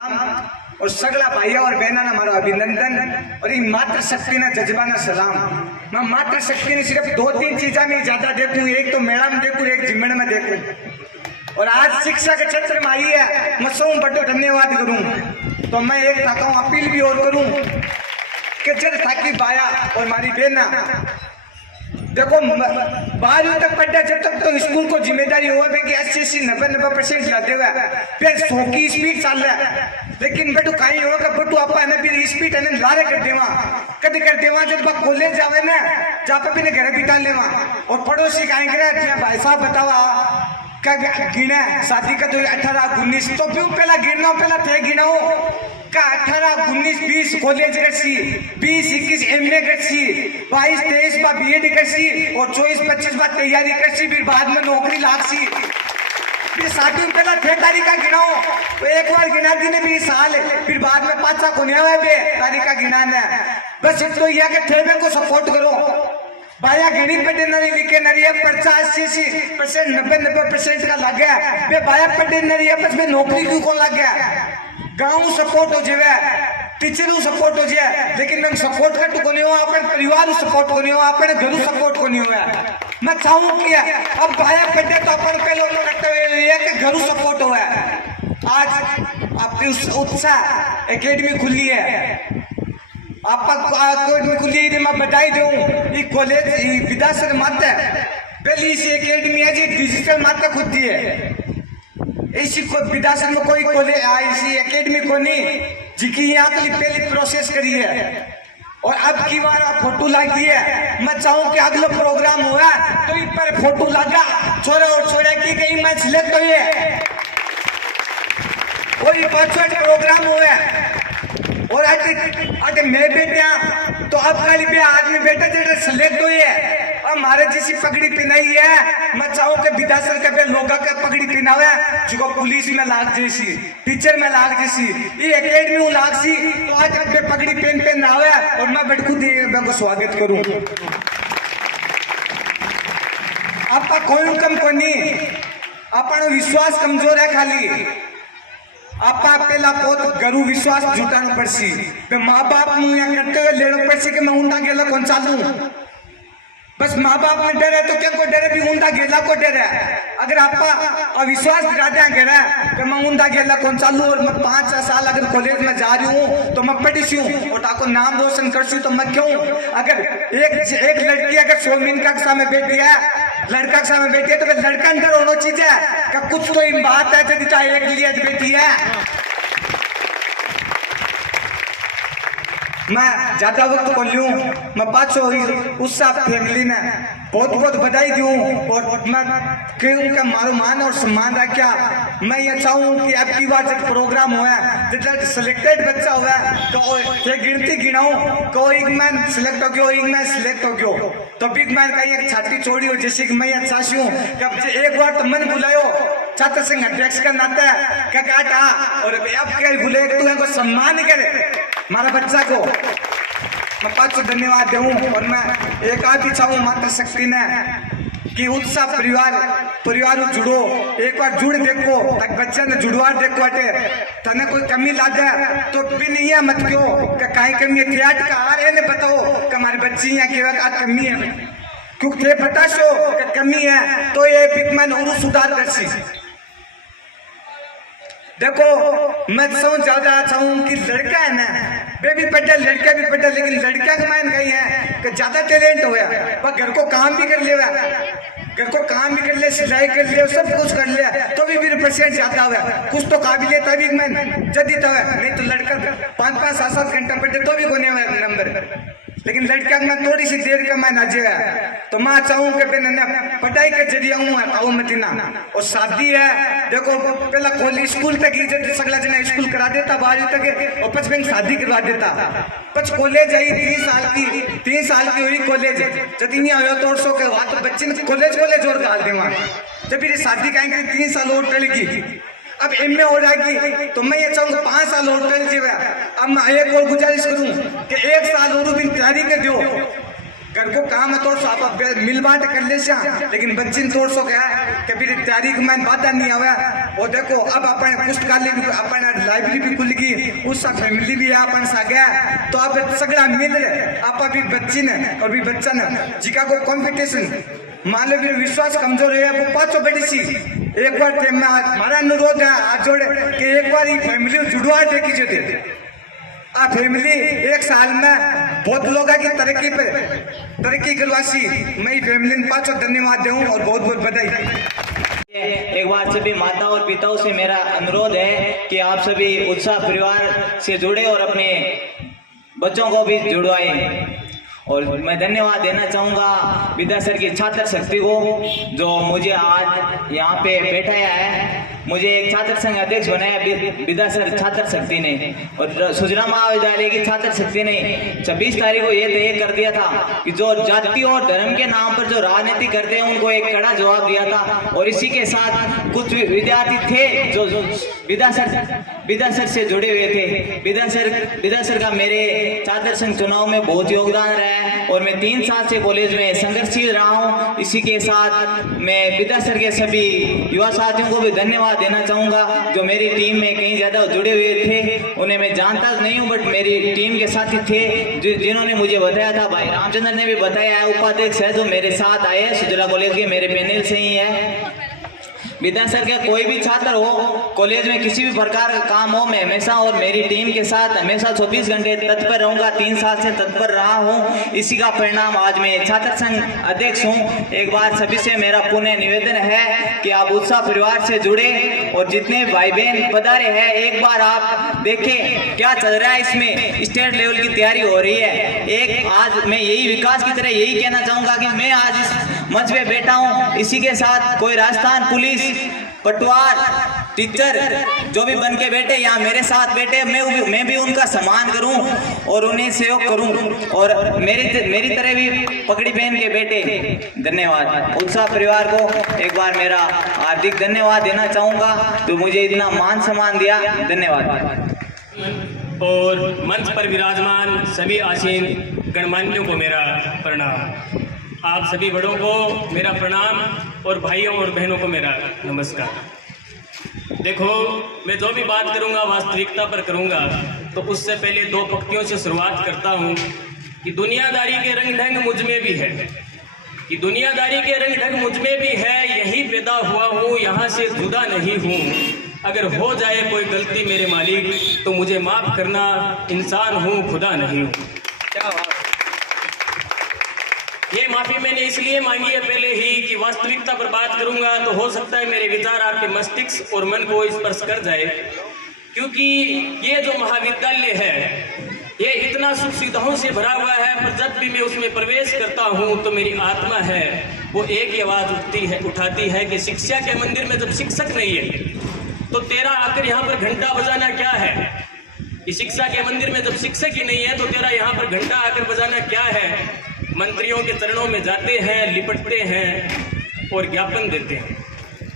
और सगला भाइयों और बहना ना मारो अभिनंदन और ये मातृ शक्ति ना जज्बाना सलाम। मैं मातृ शक्ति ने सिर्फ दो तीन चीजा में ज्यादा देखूं, एक तो मेला में देखूं, एक जिम्मन में देखूं। और आज शिक्षा के क्षेत्र में आई है, मैं सौ बड़ो धन्यवाद करूं। तो मैं एक था अपील भी और करूं कि जब थाकी बाया और मारी बहना देखो 12वीं तक पढ़ा, जब तक तो स्कूल को जिम्मेदारी हो कि 80-90% लाते हुए फिर 100 की स्पीड चल रहा है। लेकिन बेटू कहीं होगा बेटू आपा है ना फिर स्पीड है लारे कर देवा कभी कर देवा। जब बा कॉलेज जावे ना जहाँ पे भी घर बिता लेवा और पड़ोसी कहीं करे भाई साहब बतावा क्या गिना शादी का तो 18-19 तो भी पहला गिरना पहला थे गिनाओ का 18-19-20 कॉलेज करसी, 20-21 एमए करसी, 22-23 बा बीएड करसी और 24-25 बा तैयारी करसी, फिर बाद में नौकरी लागसी। फिर शादी में पहला थे तारीखा गिनाओ तो एक बार गिना दी ने भी साल, फिर बाद में पाचा को नहीं हुआ बे तारीखा गिनाना। बस तो यह के थे को सपोर्ट करो बाया गिनी पढ़े नरी लिखे नरी है 85-80% 90% का लग गया बे बाया पढ़े नरी है बस में नौकरी क्यों को लग गया। गाँव सपोर्ट हो जाए, टीचर सपोर्ट हो जाए, लेकिन मैं सपोर्ट का तो नहीं हुआ, अपने परिवार सपोर्ट को नहीं हुआ, अपने घर सपोर्ट को नहीं हुआ। मैं चाहूँ कि अब बाया पढ़े तो अपन पहले रखते हुए कि घर सपोर्ट हुआ। आज आपकी उत्साह एकेडमी खुली है, आपका खुली है, मैं बधाई दूं। ये कॉलेज विद्यासर माता पहली इसी एकेडमी है जी डिजिटल माता खुद दी है। इसी को विद्यासर में कोई कॉलेज इसी एकेडमी को नहीं जिकी यहाँ के पहली प्रोसेस करी है और अब की बार फोटो लगी है। मैं चाहूँ कि अगला प्रोग्राम हुआ तो इन पर फोटो लगा छोरे और छोरे की कहीं मैं सिलेक्ट हुई है और ये प्रोग्राम हुआ और आज मैं बेटा तो अब खाली भी आदमी बेटा जो सिलेक्ट हुई है हमारे जैसी पगड़ी पहनाई है। मैं चाहूँ कि विद्यासर के लोग का पगड़ी पहनावे जो पुलिस में लाग जैसी, टीचर में लाग जैसी, ये एकेडमी में लाग सी तो आज पगड़ी पहन आवे और मैं बेट खुद को स्वागत करूँ। आपका कोई कम को नहीं, अपन विश्वास कमजोर है, खाली आपा पहला बहुत गरु विश्वास जुटाना पड़सी। माँ बाप मुझे करते हुए लेना पड़सी कि मैं ऊंधा गेला कौन चालू। बस माँ बाप में डर है तो क्या को डर है, भी ऊंधा गेला को डर है। अगर आपका अविश्वास दिलाते हैं कह कि मैं ऊंधा गेला कौन चालू और मैं 5 साल अगर कॉलेज में जा रही हूँ तो मैं पढ़ी सी हूँ और ताको नाम रोशन कर सी तो मैं क्यों। अगर एक लड़की अगर 100 मीन कक्षा में बैठी है, लड़का कक्षा में बैठी है तो लड़का अंदर होना चीज है कि कुछ तो इन बात है यदि चाहे एक लिए बैठी है। मैं ज्यादा वक्त को लूं, मैं पाछो उत्साह फैमिली ने बहुत बहुत बधाई दूं और मैं कहूं कि मारो मान और सम्मान रखा। मैं ये चाहूं कि अब की बार जब प्रोग्राम हुआ जब सिलेक्टेड बच्चा हुआ तो गिनती गिनाऊं कोई मैन सिलेक्ट हो गयो, एक मैन सिलेक्ट हो गयो तो बिग मैन का एक छाती छोड़ी हो जैसे कि मैं अच्छा हूँ कि एक बार तो मन बुलायो छात्र संघ अध्यक्ष का नाता क्या कहता और अब क्या बुले तू को सम्मान करे मारा बच्चा को मैं 5 धन्यवाद दूं। और मैं एक आदमी चाहूँ माता शक्ति ने कि उत्साह परिवार जुड़ो, एक बार जुड़ देखो तक बच्चा ने जुड़वा देखो अटे तने कोई कमी ला दे तो भी नहीं है मत क्यों कि काई कमी है थियाट का आ रहे ने बताओ कि हमारी बच्ची यहाँ केवल का कमी है क्योंकि थे पता शो कि कमी है तो ये पिकमैन और सुधार कर सी। देखो मैं समझ ज्यादा चाहूँ कि लड़का है ना वे भी पढ़ा लड़का भी पढ़ा, लेकिन लड़का का मान कही है कि ज्यादा टैलेंट हो गया वह घर को काम भी कर लेगा, घर को काम भी कर ले, सिलाई कर ले, सब कुछ कर ले तो भी 20% ज्यादा हुआ कुछ तो काबिलियत अभी मैं जदी तो है नहीं तो लड़का 5-5-7 घंटा पढ़े तो भी को नहीं हुआ नंबर, लेकिन लड़का में थोड़ी सी देर का मैं नजे है तो मैं चाहूँ कि पढ़ाई के जरिए हूँ मतीना और शादी है। देखो पहला कॉलेज स्कूल तक ही सगला जना स्कूल करा देता 12वीं तक और 5 शादी करवा देता। 5 कॉलेज आई 3 साल की हुई कॉलेज जब नहीं हो तो 100 के बाद तो बच्चे ने कॉलेज और डाल दे वहाँ जब फिर शादी कहेंगे 3 साल और टलेगी। अब एमए हो जाएगी तो मैं ये चाहूँगा 5 साल और टल जी। अब मैं एक और गुजारिश करूँ कि 1 साल और भी तैयारी कर दो घर को काम है तोड़ सो आप मिल बांट कर ले सा, लेकिन बच्ची तोड़ सो क्या कभी तारीख में बाधा नहीं आवे। और देखो अब अपन पुस्तकालय भी अपन लाइब्रेरी भी खुल गई, उसका फैमिली भी है अपन सा गया, तो अब सगड़ा मिल रहे आप भी बच्ची ने और भी बच्चा ने जिका को कंपटीशन मान लो भी विश्वास कमजोर है वो पाँचों बड़ी सी एक बार हमारा अनुरोध है आज जोड़े कि एक बार ये फैमिली जुड़वा देखी जो थे आ फैमिली एक साल में बहुत लोग की तरक्की करवासी। मैं फैमिली में पाँचों धन्यवाद दूं और बहुत बहुत बधाई। एक बार सभी माताओं और पिताओं से मेरा अनुरोध है कि आप सभी उत्साह परिवार से जुड़े और अपने बच्चों को भी जुड़वाएं। और मैं धन्यवाद देना चाहूँगा विद्या सर की छात्र शक्ति को जो मुझे आज यहाँ पे बैठाया है। मुझे एक छात्र संघ अध्यक्ष बनाया विद्या सर छात्र शक्ति ने, और सुजला महाविद्यालय की छात्र शक्ति ने 26 तारीख को ये तय कर दिया था कि जो जाति और धर्म के नाम पर जो राजनीति करते हैं उनको एक कड़ा जवाब दिया था। और इसी के साथ कुछ विद्यार्थी थे जो विद्या सर से जुड़े हुए थे। विद्या सर का मेरे छात्र संघ चुनाव में बहुत योगदान रहा है और मैं 3 साल से कॉलेज में संघर्षशील रहा हूँ। इसी के साथ मैं विद्या सर के सभी युवा साथियों को भी धन्यवाद देना चाहूँगा जो मेरी टीम में कहीं ज़्यादा जुड़े हुए थे। उन्हें मैं जानता नहीं हूँ बट मेरी टीम के साथी थे जिन्होंने मुझे बताया था। भाई रामचंद्र ने भी बताया है, उपाध्यक्ष है जो मेरे साथ आए हैं सुजला कॉलेज के, मेरे पैनल से ही है। विद्या सर के कोई भी छात्र हो कॉलेज में किसी भी प्रकार का काम हो, मैं हमेशा और मेरी टीम के साथ हमेशा 24 घंटे तत्पर रहूंगा। 3 साल से तत्पर रहा हूं, इसी का परिणाम आज मैं छात्र संघ अध्यक्ष हूं। एक बार सभी से मेरा पुनः निवेदन है कि आप उत्साह परिवार से जुड़े और जितने भाई बहन पधारे हैं एक बार आप देखें क्या चल रहा है। इसमें स्टेट लेवल की तैयारी हो रही है। एक आज मैं यही विकास की तरह यही कहना चाहूंगा कि मैं आज इस मंच पे बैठा हूं, इसी के साथ कोई राजस्थान पुलिस पटवार टीचर जो भी बन के बैठे यहाँ मेरे साथ बैठे, मैं भी उनका सम्मान करूं और उन्हें सहयोग करूं और मेरी तरह भी पकड़ी पहन के बैठे। धन्यवाद। उत्साह परिवार को एक बार मेरा हार्दिक धन्यवाद देना चाहूंगा तो मुझे इतना मान सम्मान दिया। धन्यवाद। और मंच पर विराजमान सभी आसीन गणमान्यों को मेरा प्रणाम। आप सभी बड़ों को मेरा प्रणाम और भाइयों और बहनों को मेरा नमस्कार। देखो मैं जो भी बात करूंगा वास्तविकता पर करूंगा, तो उससे पहले 2 पंक्तियों से शुरुआत करता हूं कि दुनियादारी के रंग ढंग मुझ में भी है, कि दुनियादारी के रंग ढंग मुझ में भी है, यही पैदा हुआ हूँ यहाँ से जुदा नहीं हूँ। अगर हो जाए कोई गलती मेरे मालिक तो मुझे माफ करना, इंसान हूँ खुदा नहीं हूँ। क्या बात। ये माफी मैंने इसलिए मांगी है पहले ही कि वास्तविकता पर बात करूंगा तो हो सकता है मेरे विचार आपके मस्तिष्क और मन को स्पर्श कर जाए, क्योंकि ये जो महाविद्यालय है ये इतना सुख सुविधाओं से भरा हुआ है, पर जब भी मैं उसमें प्रवेश करता हूँ तो मेरी आत्मा है वो एक ही आवाज उठाती है कि शिक्षा के मंदिर में जब शिक्षक नहीं है तो तेरा आकर यहाँ पर घंटा बजाना क्या है। कि शिक्षा के मंदिर में जब शिक्षक ही नहीं है तो तेरा यहाँ पर घंटा आकर बजाना क्या है। मंत्रियों के चरणों में जाते हैं, लिपटते हैं और ज्ञापन देते हैं।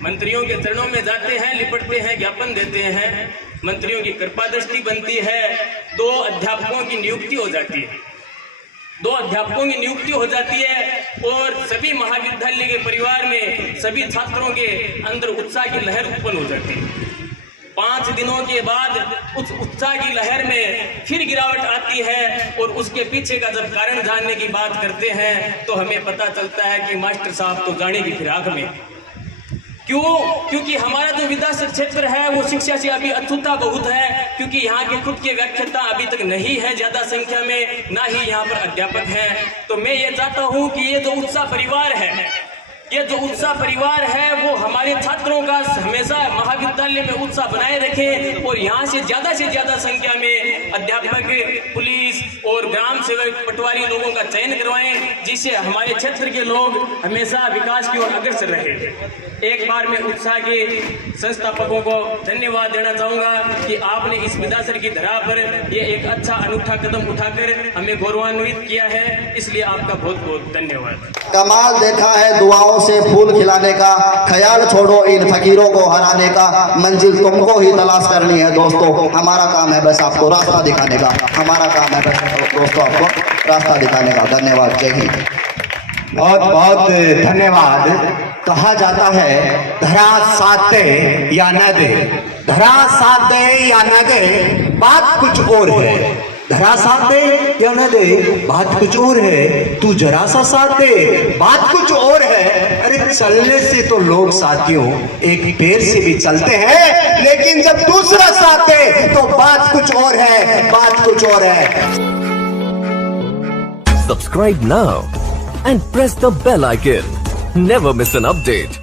मंत्रियों के चरणों में जाते हैं, लिपटते हैं, ज्ञापन देते हैं। मंत्रियों की कृपा दृष्टि बनती है, 2 अध्यापकों की नियुक्ति हो जाती है, 2 अध्यापकों की नियुक्ति हो जाती है और सभी महाविद्यालय के परिवार में सभी छात्रों के अंदर उत्साह की लहर उत्पन्न हो जाती है। 5 दिनों के बाद उस उत्साह की लहर में फिर गिरावट आती है और उसके पीछे का जब कारण जानने की बात करते हैं तो हमें पता चलता है कि मास्टर साहब तो जाने की फिराक में। क्योंकि हमारा जो विद्यासर क्षेत्र है वो शिक्षा से अभी अछूता बहुत है, क्योंकि यहाँ के खुद के व्याख्याता अभी तक नहीं है ज्यादा संख्या में, ना ही यहाँ पर अध्यापक हैं। तो मैं ये चाहता हूँ कि ये जो उत्साह परिवार है, ये जो उत्साह परिवार है वो हमारे छात्रों का हमेशा महाविद्यालय में उत्साह बनाए रखें और यहाँ से ज्यादा संख्या में अध्यापक, पुलिस और ग्राम सेवक, पटवारी लोगों का चयन करवाएं, जिससे हमारे क्षेत्र के लोग हमेशा विकास की ओर अग्रसर रहे। एक बार मैं उत्साह के संस्थापकों को धन्यवाद देना चाहूंगा कि आपने इस विद्यासर की धरा पर ये एक अच्छा अनूठा कदम उठाकर हमें गौरवान्वित किया है, इसलिए आपका बहुत बहुत धन्यवाद। कमाल देखा है दुआओं से फूल खिलाने का, ख्याल छोड़ो इन फकीरों को हराने का, मंजिल तुमको ही तलाश करनी है दोस्तों, हमारा काम है बस आपको रास्ता दिखाने का, हमारा काम है दोस्तों आपको रास्ता दिखाने का। धन्यवाद। जय हिंद। बहुत बहुत धन्यवाद। कहा जाता है धरा साथ दे या न दे, धरा साथ दे या न दे, बात कुछ और है। धरा साथ दे या न दे, बात कुछ और है। तू जरा सा साथ दे, बात कुछ और है। अरे चलने से तो लोग साथियों एक पैर से भी चलते हैं, लेकिन जब दूसरा साथ दे तो बात कुछ और है, बात कुछ और है। Subscribe now and press the bell icon. Never miss an update.